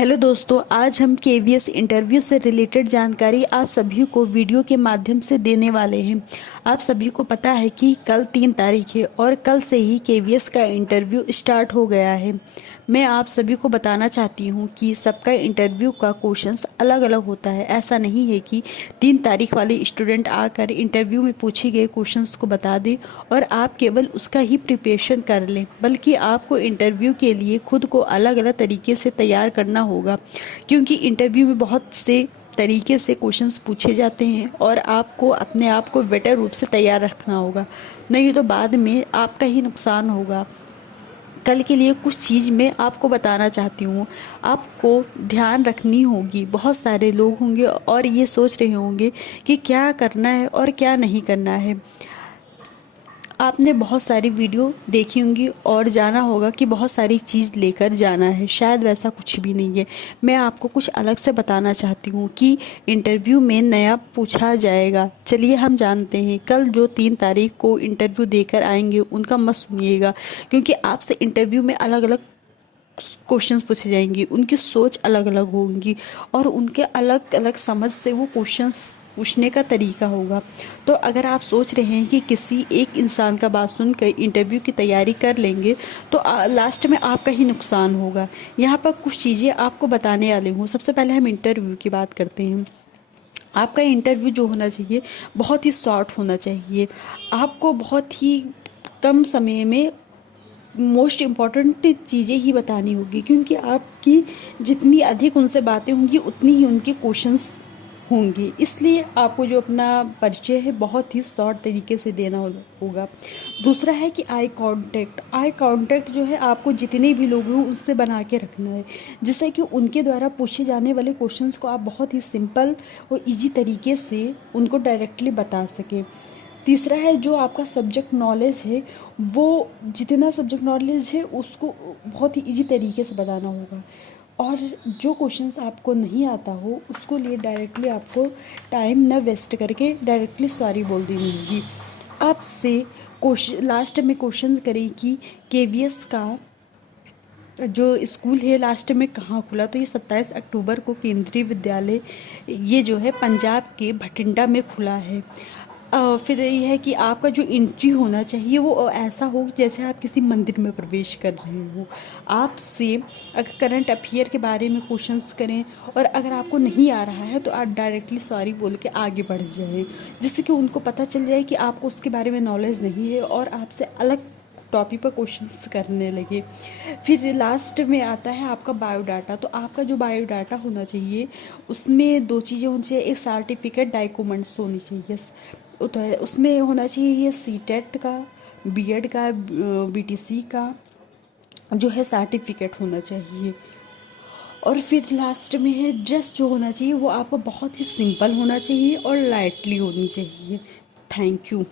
Hello दोस्तों, आज हम केवीएस इंटरव्यू से रिलेटेड जानकारी आप सभी को वीडियो के माध्यम से देने वाले हैं। आप सभी को पता है कि कल 3 तारीख है और कल से ही केवीएस का इंटरव्यू स्टार्ट हो गया है। मैं आप सभी को बताना चाहती हूँ कि सबका इंटरव्यू का क्वेश्चंस अलग अलग होता है। ऐसा नहीं है कि 3 तारीख वाले स्टूडेंट आकर इंटरव्यू में पूछे गए क्वेश्चंस को बता दें और आप केवल उसका ही प्रिपरेशन कर लें, बल्कि आपको इंटरव्यू के लिए खुद को अलग अलग तरीके से तैयार करना होगा, क्योंकि इंटरव्यू में बहुत से तरीके से क्वेश्चंस पूछे जाते हैं और आपको अपने आप को बेटर रूप से तैयार रखना होगा, नहीं तो बाद में आपका ही नुकसान होगा। कल के लिए कुछ चीज़ मैं आपको बताना चाहती हूँ। आपको ध्यान रखनी होगी। बहुत सारे लोग होंगे और ये सोच रहे होंगे कि क्या करना है और क्या नहीं करना है। आपने बहुत सारी वीडियो देखी होंगी और जाना होगा कि बहुत सारी चीज़ लेकर जाना है, शायद वैसा कुछ भी नहीं है। मैं आपको कुछ अलग से बताना चाहती हूँ कि इंटरव्यू में नया पूछा जाएगा। चलिए हम जानते हैं। कल जो 3 तारीख को इंटरव्यू देकर आएंगे उनका मत सुनिएगा, क्योंकि आपसे इंटरव्यू में अलग अलग क्वेश्चंस पूछे जाएंगे। उनकी सोच अलग अलग होंगी और उनके अलग अलग समझ से वो क्वेश्चंस पूछने का तरीका होगा। तो अगर आप सोच रहे हैं कि किसी एक इंसान का बात सुनकर इंटरव्यू की तैयारी कर लेंगे तो लास्ट में आपका ही नुकसान होगा। यहाँ पर कुछ चीज़ें आपको बताने वाले हूँ। सबसे पहले हम इंटरव्यू की बात करते हैं। आपका इंटरव्यू जो होना चाहिए बहुत ही शॉर्ट होना चाहिए। आपको बहुत ही कम समय में मोस्ट इम्पॉर्टेंट चीज़ें ही बतानी होगी, क्योंकि आपकी जितनी अधिक उनसे बातें होंगी उतनी ही उनके क्वेश्चंस होंगे। इसलिए आपको जो अपना परिचय है बहुत ही शॉर्ट तरीके से देना होगा। दूसरा है कि आई कांटेक्ट जो है आपको जितने भी लोग हों उससे बना के रखना है, जिससे कि उनके द्वारा पूछे जाने वाले क्वेश्चंस को आप बहुत ही सिंपल और ईजी तरीके से उनको डायरेक्टली बता सकें। तीसरा है जो आपका सब्जेक्ट नॉलेज है, वो जितना सब्जेक्ट नॉलेज है उसको बहुत ही इजी तरीके से बताना होगा। और जो क्वेश्चंस आपको नहीं आता हो उसको लिए डायरेक्टली आपको टाइम न वेस्ट करके डायरेक्टली सॉरी बोल देनी होगी। आपसे क्वेश्चन लास्ट में क्वेश्चन करें कि केवीएस का जो स्कूल है लास्ट में कहाँ खुला, तो ये 27 अक्टूबर को केंद्रीय विद्यालय ये जो है पंजाब के भटिंडा में खुला है। फिर ये है कि आपका जो एंट्री होना चाहिए वो ऐसा हो जैसे आप किसी मंदिर में प्रवेश कर रहे हो। आपसे अगर करंट अफेयर के बारे में क्वेश्चंस करें और अगर आपको नहीं आ रहा है तो आप डायरेक्टली सॉरी बोल के आगे बढ़ जाए, जिससे कि उनको पता चल जाए कि आपको उसके बारे में नॉलेज नहीं है और आपसे अलग टॉपिक पर क्वेश्चंस करने लगे। फिर लास्ट में आता है आपका बायोडाटा। तो आपका जो बायोडाटा होना चाहिए उसमें 2 चीज़ें होनी चाहिए। एक सर्टिफिकेट डॉक्यूमेंट्स होनी चाहिए, तो है उसमें होना चाहिए ये सीटेट का, बीएड का, बीटीसी का जो है सर्टिफिकेट होना चाहिए। और फिर लास्ट में है ड्रेस जो होना चाहिए वो आपको बहुत ही सिंपल होना चाहिए और लाइटली होनी चाहिए। Thank you.